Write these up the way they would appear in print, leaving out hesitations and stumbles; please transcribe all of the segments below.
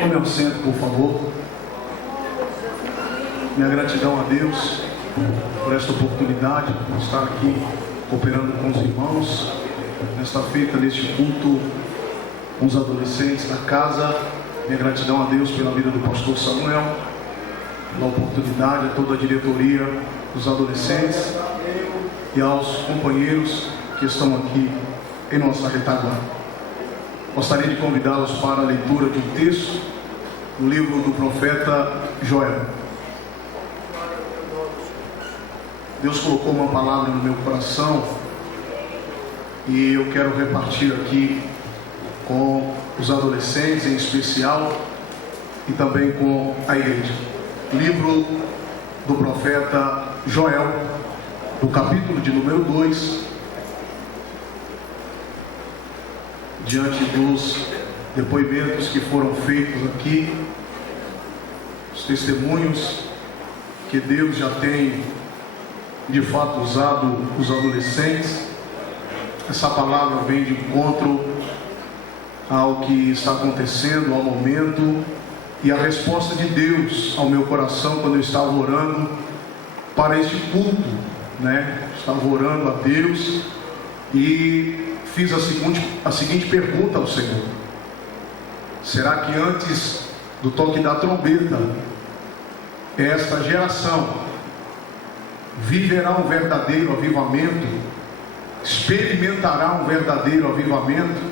Tome assento, por favor. Minha gratidão a Deus por esta oportunidade, por estar aqui cooperando com os irmãos nesta feita, neste culto com os adolescentes da casa. Minha gratidão a Deus pela vida do pastor Samuel, pela oportunidade, a toda a diretoria dos adolescentes e aos companheiros que estão aqui em nossa retaguarda. Gostaria de convidá-los para a leitura de um texto do livro do profeta Joel. Deus colocou uma palavra no meu coração e eu quero repartir aqui com os adolescentes em especial e também com a igreja. Livro do profeta Joel, do capítulo de número 2. Diante dos depoimentos que foram feitos aqui, os testemunhos que Deus já tem de fato usado os adolescentes, essa palavra vem de encontro ao que está acontecendo, ao momento, e a resposta de Deus ao meu coração quando eu estava orando para este culto, Estava orando a Deus e fiz a seguinte pergunta ao Senhor: será que antes do toque da trombeta, esta geração viverá um verdadeiro avivamento, experimentará um verdadeiro avivamento?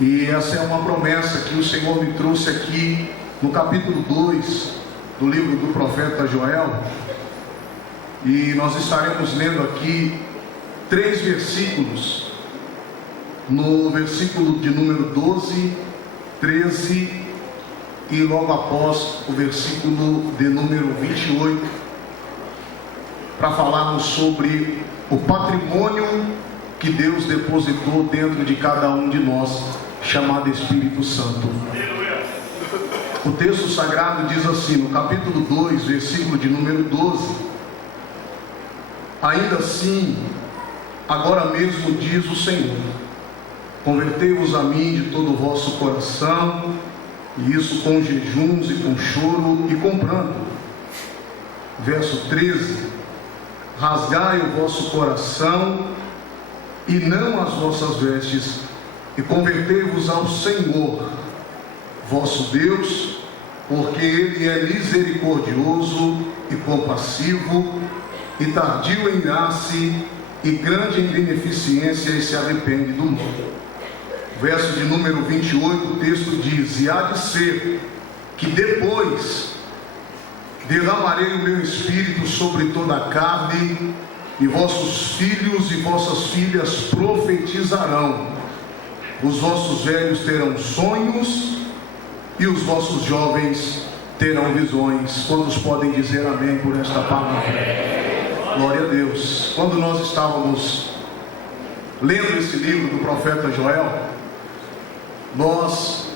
E essa é uma promessa que o Senhor me trouxe aqui no capítulo 2 do livro do profeta Joel, e nós estaremos lendo aqui 3 versículos. No versículo de número 12, 13 e logo após o versículo de número 28, para falarmos sobre o patrimônio que Deus depositou dentro de cada um de nós, chamado Espírito Santo. O texto sagrado diz assim, no capítulo 2, versículo de número 12: ainda assim, agora mesmo diz o Senhor, convertei-vos a mim de todo o vosso coração, e isso com jejuns e com choro e com pranto. Verso 13: rasgai o vosso coração e não as vossas vestes, e convertei-vos ao Senhor vosso Deus, porque Ele é misericordioso e compassivo, e tardio em irar-se, e grande em beneficência, e se arrepende do mal. Verso de número 28, o texto diz: e há de ser que depois derramarei o meu espírito sobre toda a carne, e vossos filhos e vossas filhas profetizarão, os vossos velhos terão sonhos, e os vossos jovens terão visões. Quantos podem dizer amém por esta palavra? Glória a Deus. Quando nós estávamos lendo esse livro do profeta Joel, nós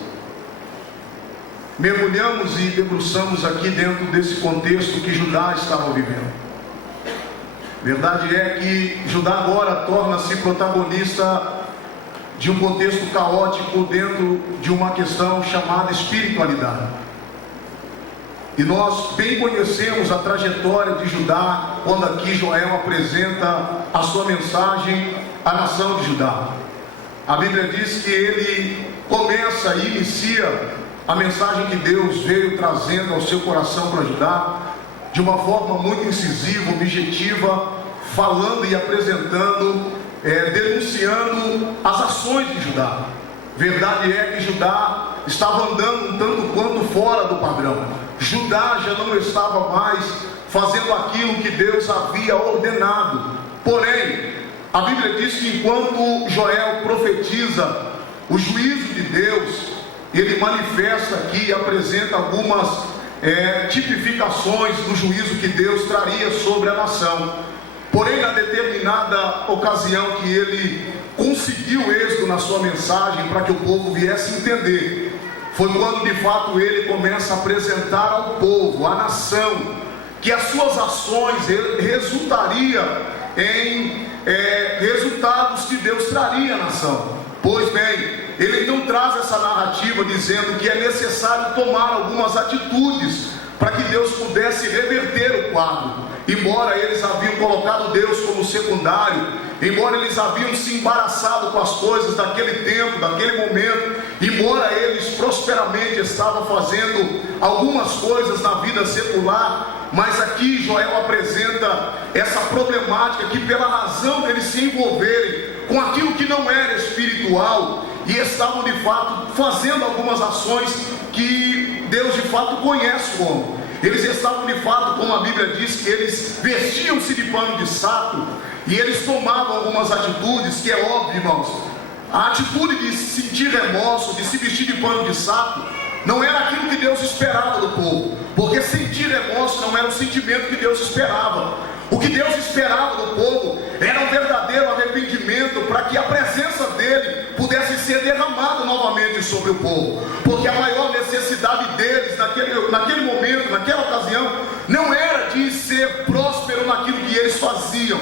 mergulhamos e debruçamos aqui dentro desse contexto que Judá estava vivendo. Verdade é que Judá agora torna-se protagonista de um contexto caótico dentro de uma questão chamada espiritualidade. E nós bem conhecemos a trajetória de Judá quando aqui Joel apresenta a sua mensagem à nação de Judá. A Bíblia diz que ele começa e inicia a mensagem que Deus veio trazendo ao seu coração para Judá de uma forma muito incisiva, objetiva, falando e apresentando, denunciando as ações de Judá. Verdade é que Judá estava andando um tanto quanto fora do padrão. Judá já não estava mais fazendo aquilo que Deus havia ordenado. Porém, a Bíblia diz que enquanto Joel profetiza o juízo de Deus, ele manifesta aqui e apresenta algumas tipificações do juízo que Deus traria sobre a nação. Porém, na determinada ocasião que ele conseguiu êxito na sua mensagem para que o povo viesse entender, foi quando de fato ele começa a apresentar ao povo, à nação, que as suas ações resultaria em resultados que Deus traria à nação. Pois bem, ele então traz essa narrativa dizendo que é necessário tomar algumas atitudes para que Deus pudesse reverter o quadro. Embora eles haviam colocado Deus como secundário, embora eles haviam se embaraçado com as coisas daquele tempo, daquele momento, embora eles prosperamente estavam fazendo algumas coisas na vida secular, mas aqui Joel apresenta essa problemática que, pela razão deles se envolverem com aquilo que não era espiritual, e estavam de fato fazendo algumas ações que Deus de fato conhece o homem. Eles estavam de fato, como a Bíblia diz, que eles vestiam-se de pano de saco, e eles tomavam algumas atitudes, que é óbvio, irmãos. A atitude de sentir remorso, de se vestir de pano de saco, não era aquilo que Deus esperava do povo, porque sentir remorso não era o sentimento que Deus esperava. O que Deus esperava do povo era um verdadeiro arrependimento, para que a presença dele pudesse ser derramada novamente sobre o povo, porque a maior necessidade deles naquele momento, naquela ocasião, não era de ser próspero naquilo que eles faziam,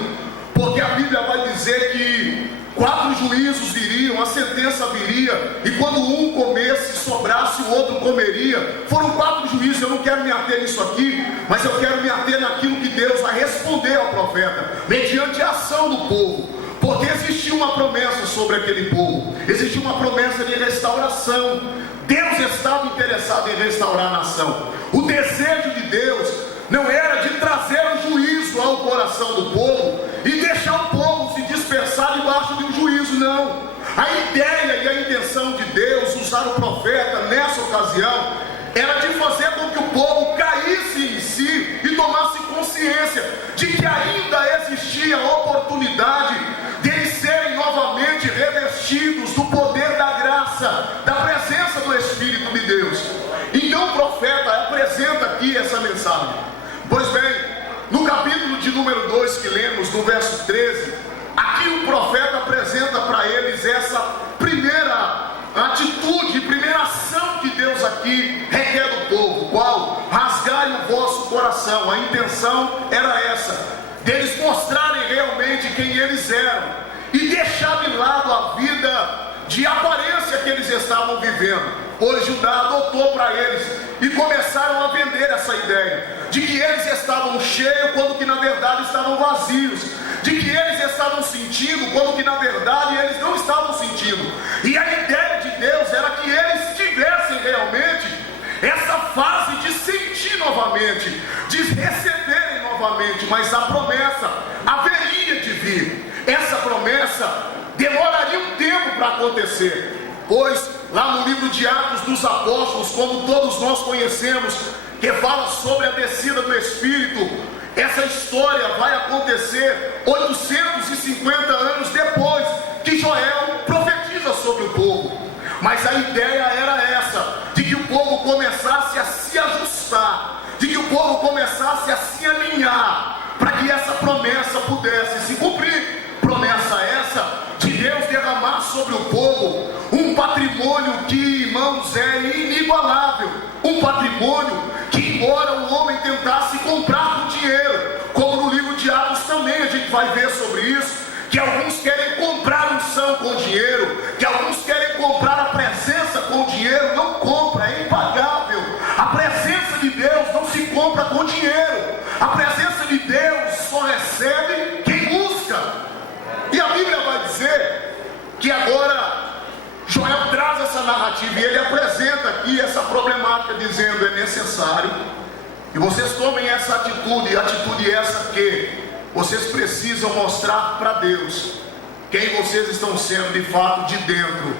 porque a Bíblia vai dizer que 4 juízos viriam, a sentença viria, e quando um comesse, sobrasse, o outro comeria. Foram 4 juízos. Eu não quero me ater nisso aqui, mas eu quero me ater naquilo que Deus vai responder ao profeta, mediante a ação do povo, porque existia uma promessa sobre aquele povo, existia uma promessa de restauração. Deus estava interessado em restaurar a nação. O desejo de Deus não era de trazer o juízo ao coração do povo e deixar o povo se dispersar debaixo de um juízo, não. A ideia e a intenção de Deus usar o profeta nessa ocasião era de fazer com que o povo caísse em si e tomasse consciência de que ainda existia a oportunidade de eles serem novamente revestidos do poder da graça, da presença do Espírito de Deus. Então o profeta apresenta aqui essa mensagem. Pois bem, no capítulo de número 2 que lemos, no verso 13, aqui o profeta apresenta para eles essa primeira atitude, primeira ação que Deus aqui requer do povo. Qual? Rasgai o vosso coração. A intenção era essa, deles mostrarem realmente quem eles eram e deixar de lado a vida de aparência que eles estavam vivendo. Pois Judá adotou para eles e começaram a vender essa ideia de que eles estavam cheios quando que na verdade estavam vazios, de que eles estavam sentindo quando que na verdade eles não estavam sentindo. E a ideia de Deus era que eles tivessem realmente essa fase de sentir novamente, de receberem novamente, mas a promessa haveria de vir. Essa promessa demoraria um tempo para acontecer, pois lá no livro de Atos dos Apóstolos, como todos nós conhecemos, que fala sobre a descida do Espírito, essa história vai acontecer 850 anos depois que Joel profetiza sobre o povo. Mas a ideia era essa, de que o povo começasse a se ajustar, de que o povo começasse a se alinhar, para que essa promessa pudesse se cumprir. Promessa essa de Deus derramar sobre o povo um patrimônio que, irmãos, é inigualável. Um patrimônio que, embora o homem tentasse comprar com dinheiro, como no livro de Atos também a gente vai ver sobre isso, que alguns querem comprar unção com dinheiro, que alguns querem comprar a presença com dinheiro. Não compra, é impagável. A presença de Deus não se compra com dinheiro. A presença de Deus só recebe quem busca. E a Bíblia vai dizer que agora Joel traz essa narrativa e ele apresenta aqui essa problemática, dizendo: é necessário que vocês tomem essa atitude, atitude essa que vocês precisam mostrar para Deus quem vocês estão sendo de fato de dentro,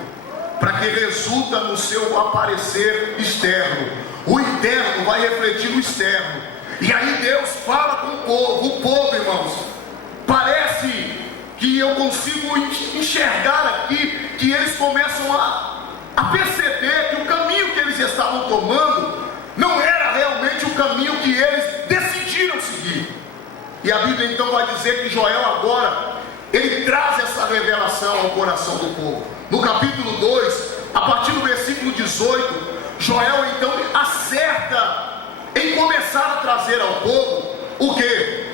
para que resulta no seu aparecer externo. O interno vai refletir o externo. E aí Deus fala com o povo, irmãos, parece que eu consigo enxergar aqui que eles começam a perceber que o caminho que eles estavam tomando não era realmente o caminho que eles decidiram seguir. E a Bíblia então vai dizer que Joel agora, ele traz essa revelação ao coração do povo. No capítulo 2, a partir do versículo 18, Joel então acerta em começar a trazer ao povo o quê?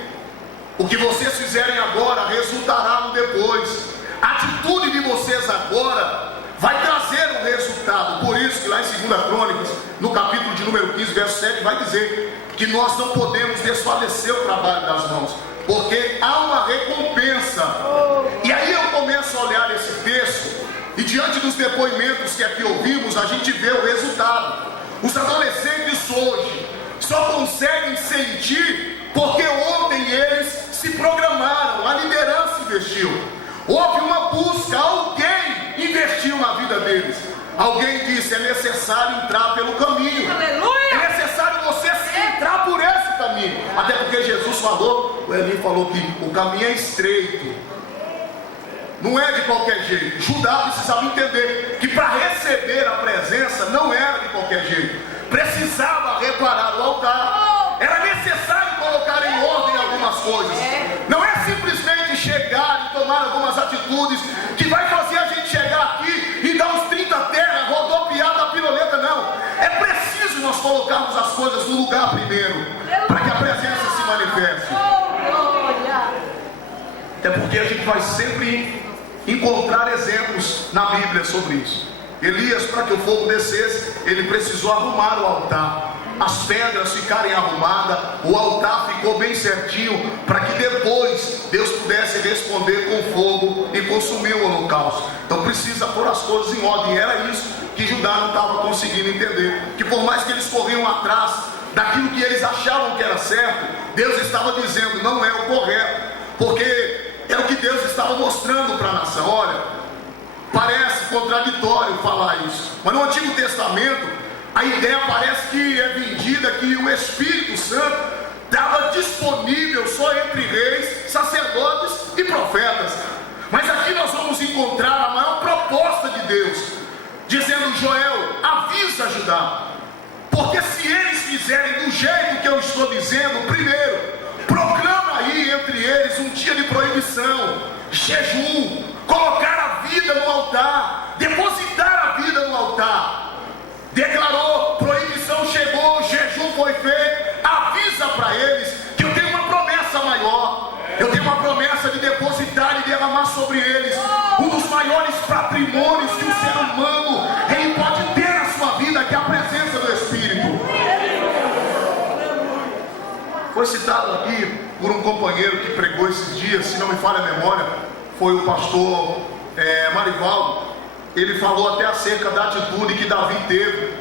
O que vocês fizerem agora resultará no depois. A atitude de vocês agora vai trazer um resultado. Por isso que lá em 2 Crônicas, no capítulo de número 15, verso 7, vai dizer que nós não podemos desfalecer o trabalho das mãos, porque há uma recompensa. E aí eu começo a olhar esse texto, e diante dos depoimentos que aqui ouvimos, a gente vê o resultado. Os adolescentes hoje só conseguem sentir porque ontem eles se programaram, a liderança investiu, houve uma busca, alguém investiu na vida deles. Alguém disse: é necessário entrar pelo caminho. Aleluia! É necessário você entrar por esse caminho. Até porque Jesus falou, o Eli falou que o caminho é estreito, não é de qualquer jeito. Judá precisava entender que para receber a presença não era de qualquer jeito. Precisava reparar o altar. Era necessário colocar em ordem algumas coisas. Não é simplesmente chegar e tomar algumas atitudes que vai fazer a gente chegar aqui e dar uns 30 terras, rodopiar da piroleta. Não. É preciso nós colocarmos as coisas no lugar primeiro, para que a presença se manifeste. É porque a gente vai sempre encontrar exemplos na Bíblia sobre isso. Elias, para que o fogo descesse, ele precisou arrumar o altar, as pedras ficarem arrumadas, o altar ficou bem certinho, para que depois Deus pudesse responder com fogo e consumir o holocausto. Então precisa pôr as coisas em ordem. E era isso que Judá não estava conseguindo entender, que por mais que eles corriam atrás daquilo que eles achavam que era certo, Deus estava dizendo: não é o correto, porque era o que Deus estava mostrando para a nação. Olha, parece contraditório falar isso, mas no Antigo Testamento a ideia parece que é vendida que o Espírito Santo estava disponível só entre reis, sacerdotes e profetas. Mas aqui nós vamos encontrar a maior proposta de Deus, dizendo: Joel, avisa Judá, porque se eles fizerem do jeito que eu estou dizendo, primeiro, proclama aí entre eles um dia de proibição, jejum, colocar a vida no altar, depositar a vida no altar. Declarou, proibição chegou, jejum foi feito. Avisa para eles que eu tenho uma promessa maior. Eu tenho uma promessa de depositar e derramar sobre eles um dos maiores patrimônios que o ser humano ele pode ter na sua vida, que é a presença do Espírito. Foi citado aqui por um companheiro que pregou esses dias, se não me falha a memória, foi o pastor Marivaldo. Ele falou até acerca da atitude que Davi teve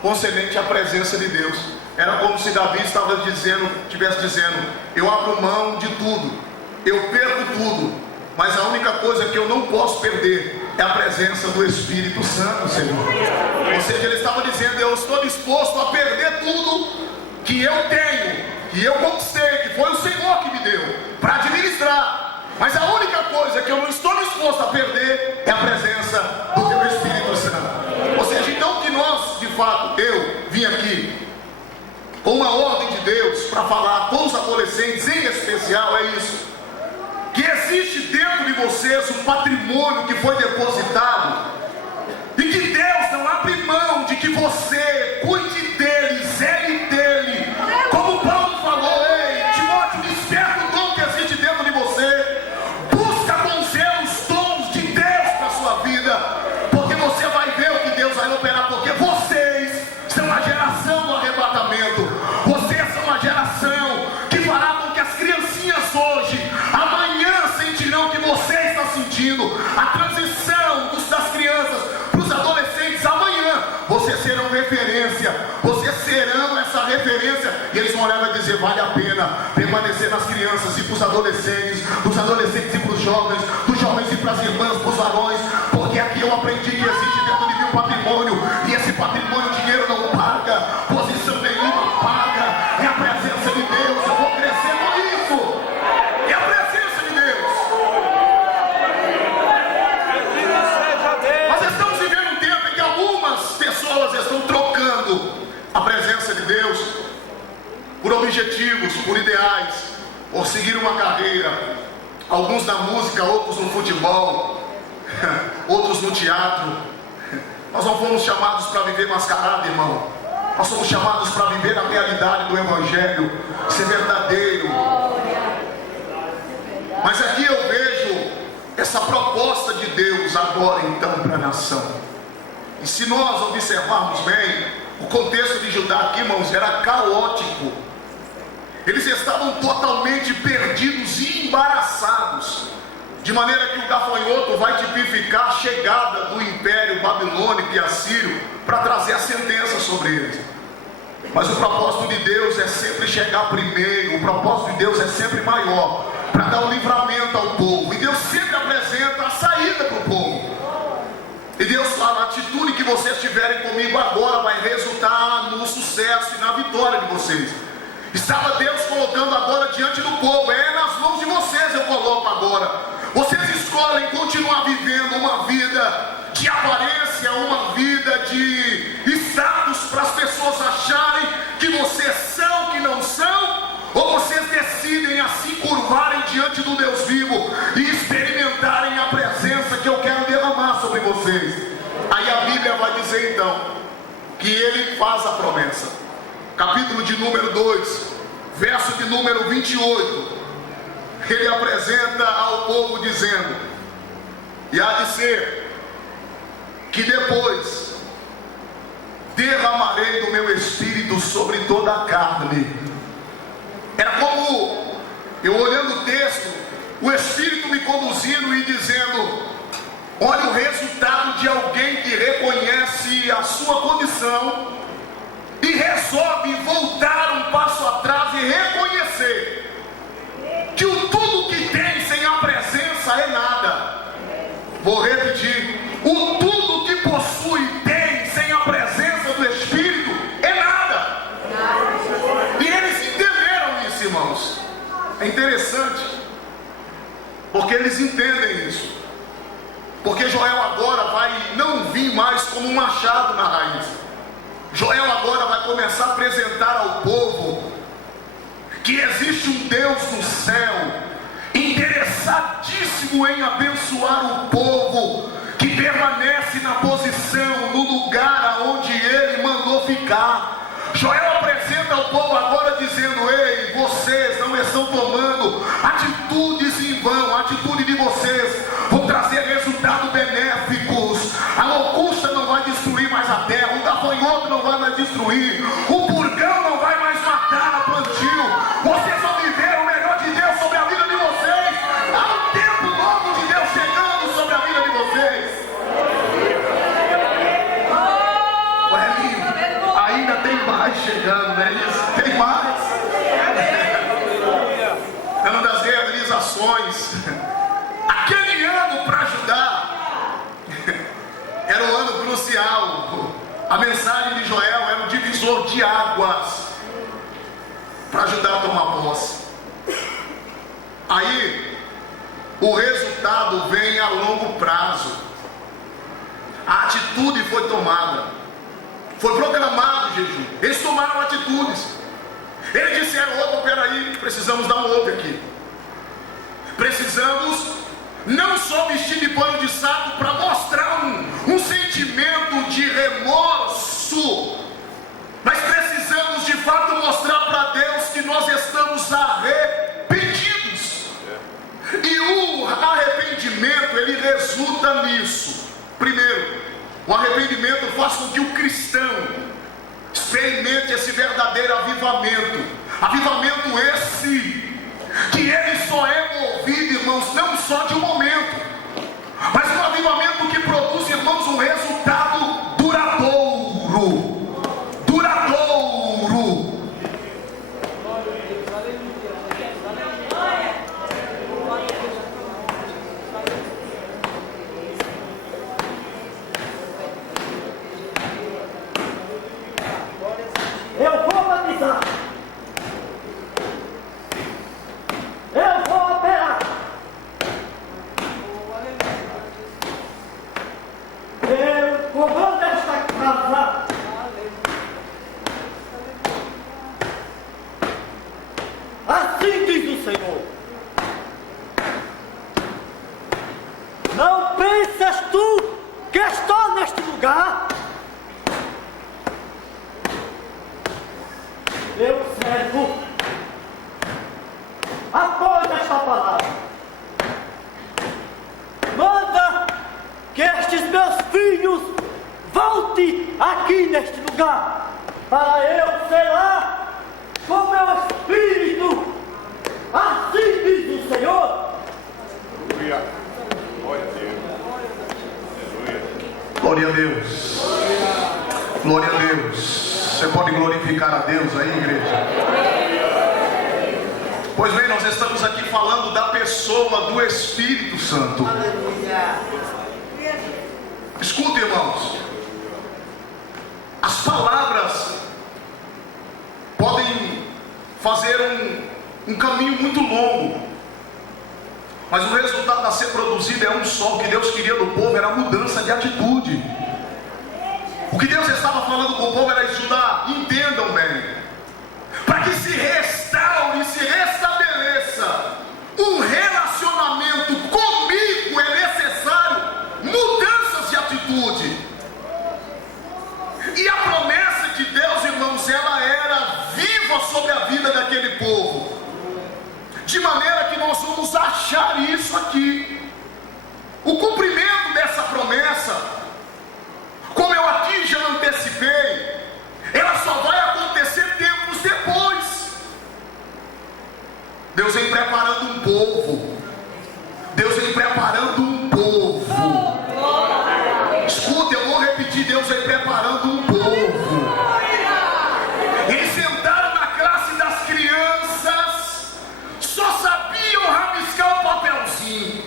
concernente à presença de Deus. Era como se Davi estivesse dizendo: eu abro mão de tudo, eu perco tudo, mas a única coisa que eu não posso perder é a presença do Espírito Santo, Senhor. Ou seja, ele estava dizendo: eu estou disposto a perder tudo que eu tenho, que eu conquistei, que foi o Senhor que me deu, para administrar. Mas a única coisa que eu não estou disposto a perder é a presença do teu Espírito Santo. Ou seja, então que nós, de fato, eu vim aqui com uma ordem de Deus para falar com os adolescentes em especial, é isso: que existe dentro de vocês um patrimônio que foi depositado, e que Deus não abre mão de que você cuide dele, zele dele. Como Paulo falou: ei, Timóteo, desperta o dom que existe dentro de você, busca com zelo os dons de Deus para a sua vida, porque você vai ver o que Deus vai operar, porque vocês são a geração do arrebatamento. Vocês são a geração que fará com que as criancinhas hoje, amanhã, sentirão o que você está sentindo. A transição das crianças para os adolescentes, amanhã vocês serão referência, vocês serão essa referência, e eles vão olhar e vai dizer: vale a pena permanecer nas crianças e para os adolescentes, dos adolescentes e para os jovens, dos jovens e para as irmãs, para os varões, porque aqui eu aprendi que existe dentro de mim um patrimônio, e esse patrimônio dinheiro não paga, posição nenhuma paga, é a presença de Deus. Eu vou crescer com isso, é a presença de Deus. Nós estamos vivendo um tempo em que algumas pessoas estão trocando a presença de Deus por objetivos, por ideais, por seguir uma carreira. Alguns na música, outros no futebol, outros no teatro. Nós não fomos chamados para viver mascarado, irmão. Nós somos chamados para viver a realidade do Evangelho, ser verdadeiro. Mas aqui eu vejo essa proposta de Deus agora então para a nação. E se nós observarmos bem, o contexto de Judá aqui, irmãos, era caótico. Eles estavam totalmente perdidos e embaraçados, de maneira que o gafanhoto vai tipificar a chegada do império babilônico e assírio para trazer a sentença sobre eles. Mas o propósito de Deus é sempre chegar primeiro, o propósito de Deus é sempre maior, para dar o livramento ao povo. E Deus sempre apresenta a saída para o povo. E Deus fala: a atitude que vocês tiverem comigo agora vai resultar no sucesso e na vitória de vocês. Estava Deus colocando agora diante do povo: é nas mãos de vocês eu coloco agora. Vocês escolhem continuar vivendo uma vida de aparência, uma vida de status para as pessoas acharem que vocês são, que não são, ou vocês decidem a se curvarem diante do Deus vivo e experimentarem a presença que eu quero derramar sobre vocês. Aí a Bíblia vai dizer então que ele faz a promessa. Capítulo de número 2, verso de número 28, ele apresenta ao povo dizendo: e há de ser que depois derramarei do meu espírito sobre toda a carne. Era como eu olhando o texto, o Espírito me conduzindo e dizendo: olha o resultado de alguém que reconhece a sua condição e resolve voltar um passo atrás e reconhecer que o tudo que tem sem a presença é nada. Vou repetir: o tudo que possui tem sem a presença do Espírito é nada. E eles entenderam isso, irmãos. É interessante, porque eles entendem isso. Porque Joel agora vai não vir mais como um machado na raiz. Joel agora vai começar a apresentar ao povo que existe um Deus no céu interessadíssimo em abençoar o povo que permanece na posição, no lugar aonde ele mandou ficar. Joel apresenta ao povo agora dizendo: ei, vocês não estão tomando atitudes em vão. A atitude de vocês vão trazer resultados benéficos. A locusta não vai destruir mais a terra, o gafanhoto não vai mais destruir, o purgão não vai mais matar a plantio. Vocês vão viver o melhor de Deus sobre a vida de vocês. Há um tempo novo de Deus chegando sobre a vida de vocês. Ainda tem mais chegando, né? Tem mais. É uma das realizações. Aquele ano para Judá era um ano crucial. A mensagem de Joel era um divisor de águas para Judá tomar posse. Aí o resultado vem a longo prazo. A atitude foi tomada. Foi proclamado jejum. Eles tomaram atitudes. Eles disseram: opa, peraí, precisamos dar um outro aqui. Precisamos não só vestir de pano de saco para mostrar um sentimento de remorso, mas precisamos de fato mostrar para Deus que nós estamos arrependidos. E o arrependimento, ele resulta nisso. Primeiro, o arrependimento faz com que o cristão experimente esse verdadeiro avivamento. Avivamento esse que ele só é movido, irmãos, não só de um momento, mas um avivamento que produz, irmãos, um resultado duradouro. Duradouro. Eu vou batizar. Eu vou operar. Eu comando esta casa. Assim diz o Senhor. Não pensas tu que estou neste lugar? Meu servo, após esta palavra, aqui neste lugar, para eu selar com meu espírito. Assim diz o Senhor. Aleluia. Glória a Deus. Glória a Deus. Glória a Deus. Você pode glorificar a Deus aí, igreja? Pois bem, nós estamos aqui falando da pessoa do Espírito Santo. Escuta, irmãos. As palavras podem fazer um caminho muito longo, mas o resultado a ser produzido é um só. O que Deus queria do povo era mudança de atitude. O que Deus estava falando com o povo era estudar, entendam bem, para que se restaure, se restabeleça um relacionamento comigo, é necessário mudanças de atitude. E a promessa de Deus, irmãos, ela era viva sobre a vida daquele povo, de maneira que nós vamos achar isso aqui. O cumprimento dessa promessa, como eu aqui já antecipei, ela só vai acontecer tempos depois. Deus vem preparando um povo. Deus vem preparando um povo. Escuta, eu vou repetir: Deus vem preparando um povo. Eles sentaram na classe das crianças, só sabiam rabiscar o papelzinho,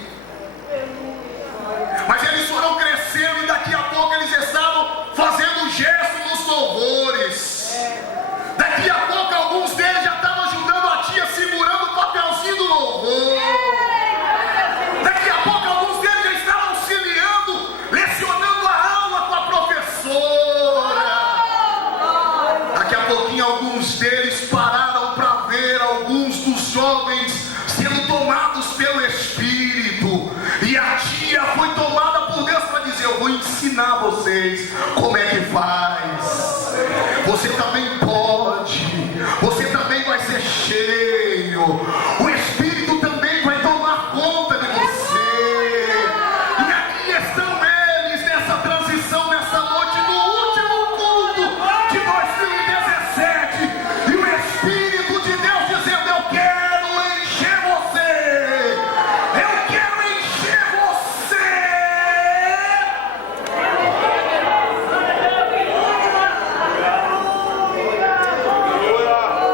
mas eles foram crescendo e daqui a pouco eles estavam fazendo o gesto dos louvores. Daqui a pouco alguns deles já estavam ajudando a tia segurando o papelzinho do louvor. Daqui a pouco alguns deles já estavam auxiliando, lecionando a aula com a professora. Daqui a pouquinho alguns deles pararam para ver alguns dos jovens sendo tomados pelo Espírito, e a tia foi tomada por Deus para dizer: eu vou ensinar vocês como é que faz. Você também pode, você também vai ser cheio, o Espírito também vai tomar conta de você. E aqui estão eles nessa transição, nessa noite do último culto de 2017, e o Espírito de Deus dizendo: eu quero encher você, eu quero encher você.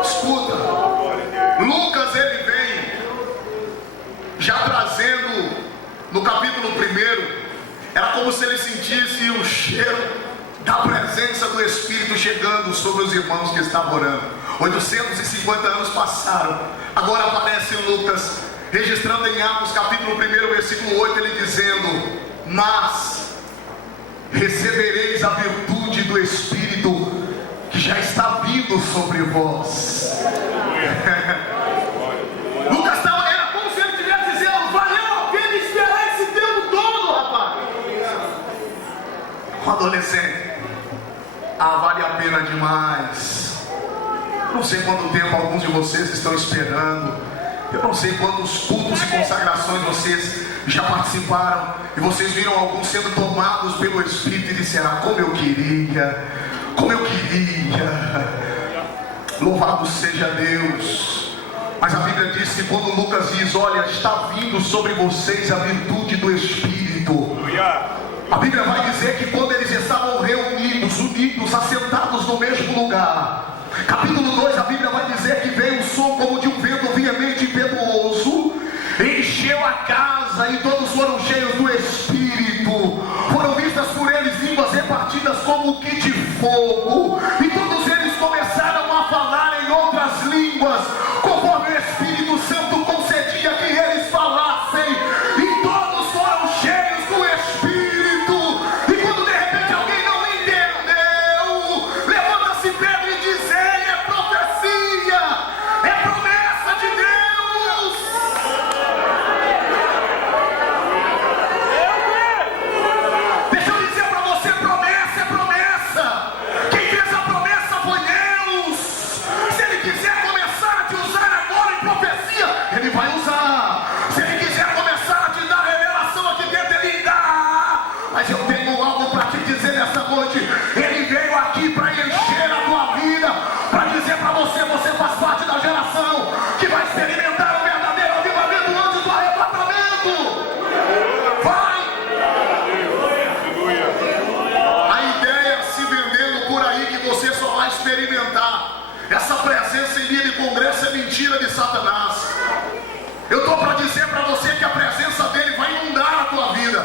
Escuta, Lucas ele vem já trazendo no capítulo 1, era como se ele sentisse o cheiro da presença do Espírito chegando sobre os irmãos que estavam orando. 850 anos passaram, agora aparece Lucas registrando em Atos capítulo 1, versículo 8, ele dizendo: mas recebereis a virtude do Espírito que já está vindo sobre vós. Lucas estava, era como se ele estivesse dizendo: valeu a pena esperar esse tempo todo, rapaz. Um adolescente, vale a pena demais. Eu não sei quanto tempo alguns de vocês estão esperando. Eu não sei quantos cultos e consagrações vocês já participaram, e vocês viram alguns sendo tomados pelo Espírito e disseram: como eu queria, como eu queria. Louvado seja Deus. Mas a Bíblia diz que quando Lucas diz: olha, está vindo sobre vocês a virtude do Espírito, a Bíblia vai dizer que quando eles estavam reunidos, unidos, assentados no mesmo lugar, capítulo 2, a Bíblia vai dizer que veio um som como de um vento veemente e impetuoso, encheu a casa e todos foram cheios do Espírito. Foram vistas por eles línguas repartidas como que de fogo, e todos eles começaram a falar em outras línguas, conforme o Espírito Santo concedia que eles falassem. E todos foram cheios do Espírito. E quando de repente alguém não entendeu, levanta-se Pedro e diz: ei, é profecia, é promessa de Deus. Essa presença em linha de congresso é mentira de Satanás. Eu estou para dizer para você que a presença dele vai inundar a tua vida,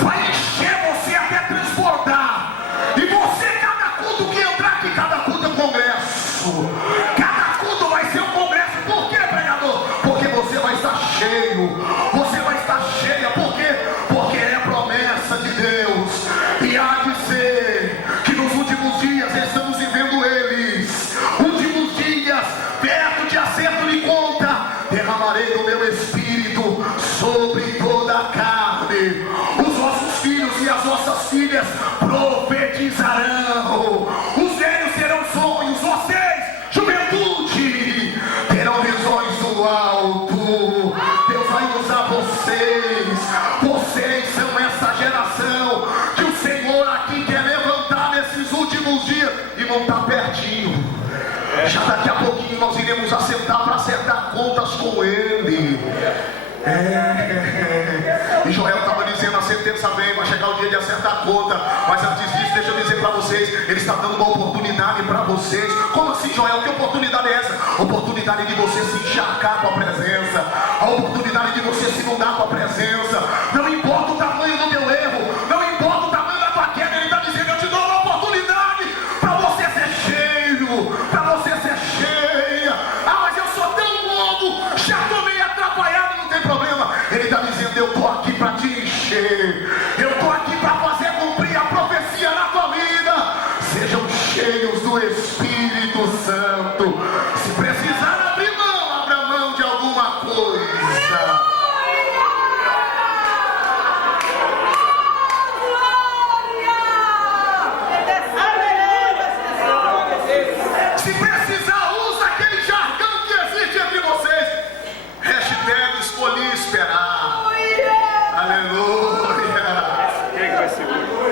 vai encher você até transbordar. E você, cada culto que entrar aqui, cada culto é um congresso. Cada culto vai ser um congresso. Por quê, pregador? Porque você vai estar cheio. Você vai estar cheia. Por quê? Porque é promessa de Deus. E há de ser que nos últimos dias estamos vivendo eles. Últimos dias, perto de acerto de conta. Derramarei do meu espírito sobre toda a carne. Os vossos filhos e as vossas filhas profetizarão. Os velhos terão sonhos. Vocês, juventude, terão visões do alto. Deus vai usar vocês. Vocês são essa geração que o Senhor aqui quer levantar nesses últimos dias. E não está pertinho. Já daqui a pouquinho nós iremos assentar para acertar contas com Ele. E Joel estava dizendo: a sentença vem, vai chegar o dia de acertar a conta. Mas antes disso, deixa eu dizer para vocês, Ele está dando uma oportunidade para vocês. Como assim, Joel? Que oportunidade é essa? Oportunidade de você se encharcar com a presença. A oportunidade de você se inundar com a presença. Não importa o tamanho do teu erro, não importa o tamanho da tua queda. Ele está dizendo: eu te dou uma oportunidade para você ser cheio, para você ser cheia. Ah, mas eu sou tão novo, já estou meio atrapalhado. Não tem problema. Ele está dizendo: eu estou aqui para te encher. Eu estou aqui para fazer cumprir a profecia na tua vida. Sejam cheios do Espírito Santo. Se precisar abrir mão, abra mão de alguma coisa. Se precisar, usa aquele jargão que existe entre vocês. Hashtag escolhi esperar. Aleluia.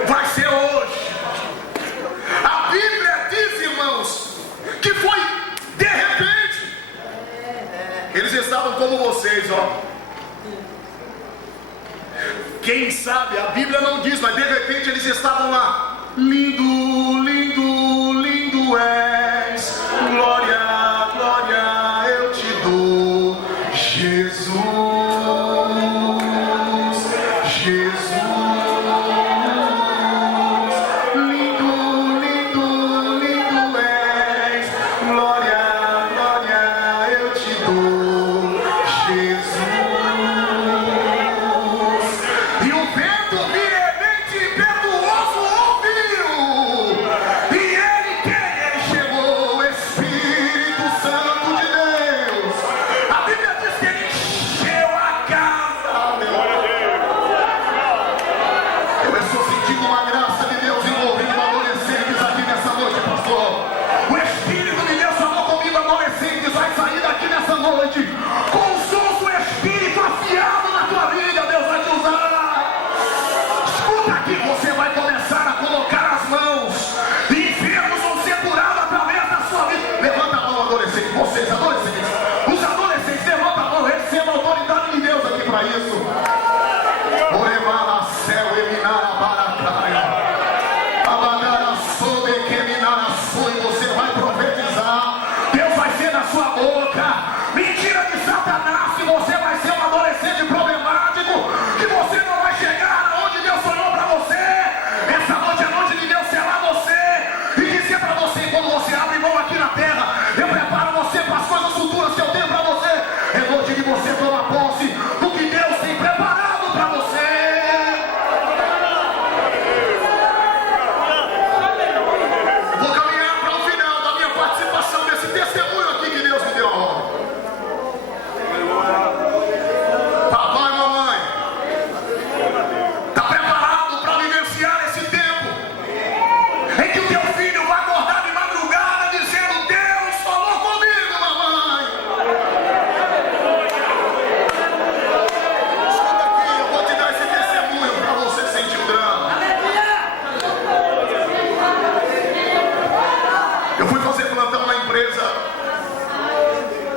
Vai ser hoje. A Bíblia diz, irmãos, que foi de repente. Eles estavam como vocês, ó. Quem sabe, a Bíblia não diz, mas de repente eles estavam lá. Lindo, lindo, lindo és. Glória, glória eu te dou, Jesus, Jesus. Lindo, lindo, lindo és. Glória, glória eu te dou, Jesus. E o vento veemente e impetuoso ouviu. E ele quem? Ele chegou, o Espírito Santo de Deus. A Bíblia diz que ele encheu a casa. Eu estou sentindo uma graça de Deus envolvendo adolescentes aqui nessa noite, pastor. O Espírito de Deus falou comigo: adolescentes, vai sair daqui nessa noite com o som do Espírito afiado na tua vida. Deus vai te usar. Escuta aqui, você vai começar a colocar as mãos e enfermos vão ser curados através da sua vida. Levanta a mão, adolescente. Vocês, adolescentes, os adolescentes, levanta a mão. Receba a autoridade de Deus aqui para isso. Oremala céu eminara baracaia. Abadara sobe que minara sui. Você vai profetizar. Deus vai ser na sua boca. Mentira de Satanás, que você vai ser um adolescente problemático, que você não vai chegar aonde Deus sonhou para você. Essa noite é noite de Deus selar você e dizer para você: quando você abre mão aqui na terra, eu preparo você para as coisas futuras que eu tenho para você. É noite de você tomar posse do que Deus tem preparado para você. Vou caminhar para o final da minha participação nesse testemunho aqui que Deus me deu a ordem. Papai e mamãe, está preparado para vivenciar esse tempo em que o teu filho vai acordar de madrugada dizendo: Deus falou comigo, mamãe. Escuta aqui, eu vou te dar esse testemunho para você sentir o drama. Eu fui fazer plantão na empresa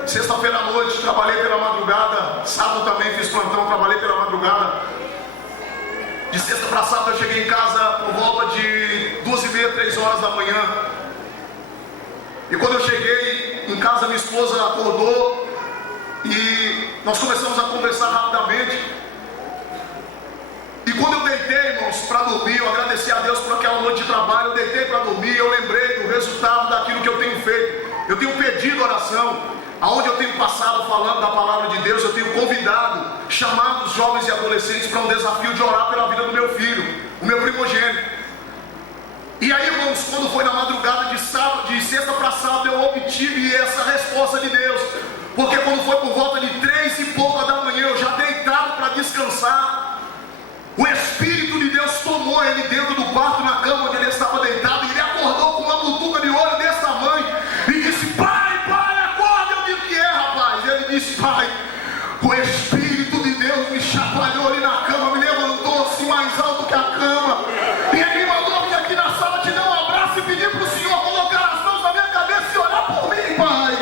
sexta-feira à noite, trabalhei pela madrugada. Sábado também fiz plantão, trabalhei pela madrugada. De sexta para sábado eu cheguei em casa por volta de 2h30, 3 horas da manhã. E quando eu cheguei, casa minha esposa acordou e nós começamos a conversar rapidamente. E quando eu deitei, irmãos, para dormir, eu agradeci a Deus por aquela noite de trabalho. Eu deitei para dormir, eu lembrei do resultado daquilo que eu tenho feito. Eu tenho pedido oração, aonde eu tenho passado falando da palavra de Deus. Eu tenho convidado, chamado os jovens e adolescentes para um desafio de orar pela vida do meu filho, o meu primogênito. E aí, irmãos, quando foi na madrugada de sexta para sábado, eu obtive essa resposta de Deus. Porque quando foi por volta de 3 e pouca da manhã, eu já deitado para descansar, o Espírito de Deus tomou ele dentro do quarto, na cama onde ele estava deitado, e ele acordou com uma butuca de olho desse tamanho, e disse: pai, acorda. Eu disse: o que é, rapaz? Ele disse: pai, o Espírito de Deus me chacoalhou ali na cama, me levantou assim mais alto que a cama, e ele mandou vir aqui na sala te dar um abraço e pedir para o Senhor colocar as mãos na minha cabeça e orar por mim, pai.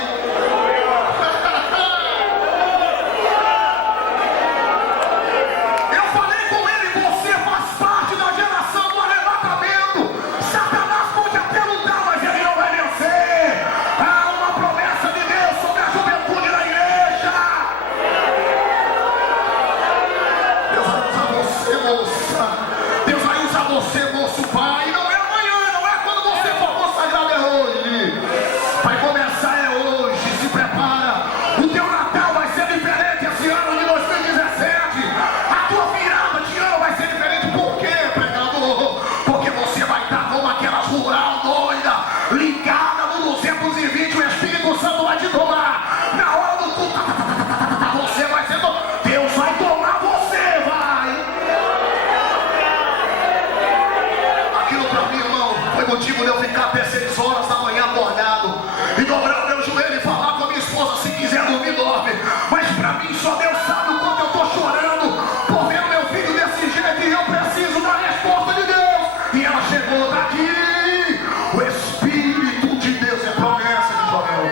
Motivo de eu ficar até 6 horas da manhã acordado e dobrar o meu joelho e falar com a minha esposa: se quiser dormir, dorme. Mas para mim só Deus sabe o quanto eu estou chorando por ver o meu filho desse jeito, e eu preciso da resposta de Deus. E ela chegou daqui. O Espírito de Deus é promessa de Joel.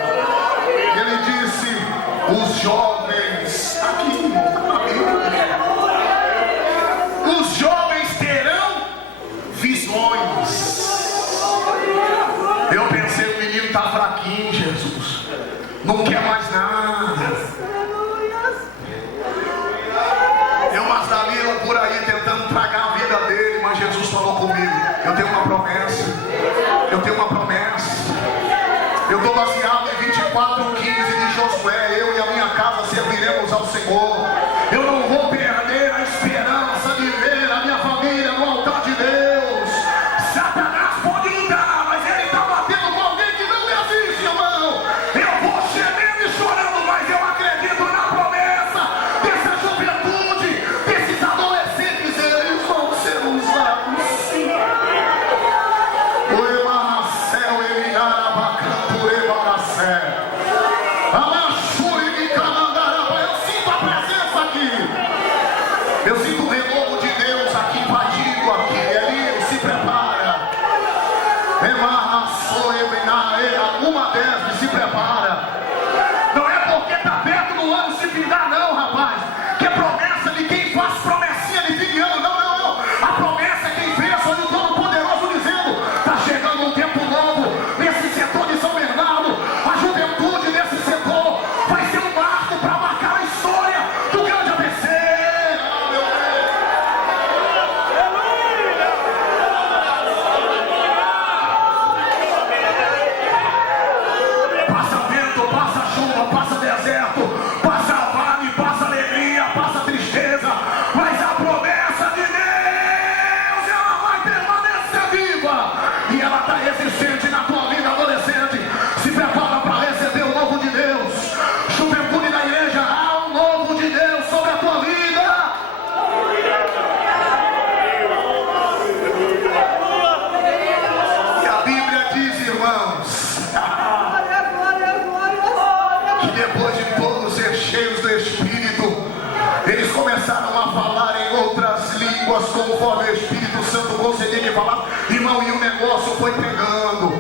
Ele disse: os jovens, aqui, os jovens terão visões. Eu pensei: o menino está fraquinho, Jesus, não quer mais nada. Eu, mas Dalila por aí tentando tragar a vida dele, mas Jesus falou comigo: eu tenho uma promessa, eu tenho uma promessa. Eu estou baseado em 24:15 de Josué: eu e a minha casa serviremos ao Senhor. Eu não vou perder a esperança de ver a minha família no altar de Deus. Satanás pode lutar, mas ele está batendo com alguém que não existe, irmão. Eu vou gemendo e chorando, mas eu acredito na promessa dessa juventude, desses adolescentes. Eles vão ser usados, sim. O Emaracel, Emirarabacanto, Emaracel, Amachuri, Micamangaraba. Eu sinto a presença aqui. Eu sinto o renovo de Deus aqui, invadindo aqui. Ele se prepara. Uma dessas, se prepara. Não é porque está perto do ano se findar, não, rapaz, que é promessa de quem faz promessinha de fim de ano. Não. A promessa é quem fez, olha o Todo-Poderoso dizendo: está chegando um tempo novo nesse setor de São Bernardo. A juventude nesse setor vai ser um marco para marcar a história do grande ABC. Passa vento, passa chuva, passa deserto, passa vale, passa alegria, passa tristeza, mas a promessa de Deus, ela vai permanecer viva, e ela está resistente na tua vida, adolescente. Se prepara para receber o novo de Deus. Juventude da igreja, há um novo de Deus sobre a tua vida. E a Bíblia diz, irmãos, que depois de todos ser cheios do Espírito, eles começaram a falar em outras línguas, conforme o Espírito Santo concedia que falar. Irmão, e o negócio foi pegando.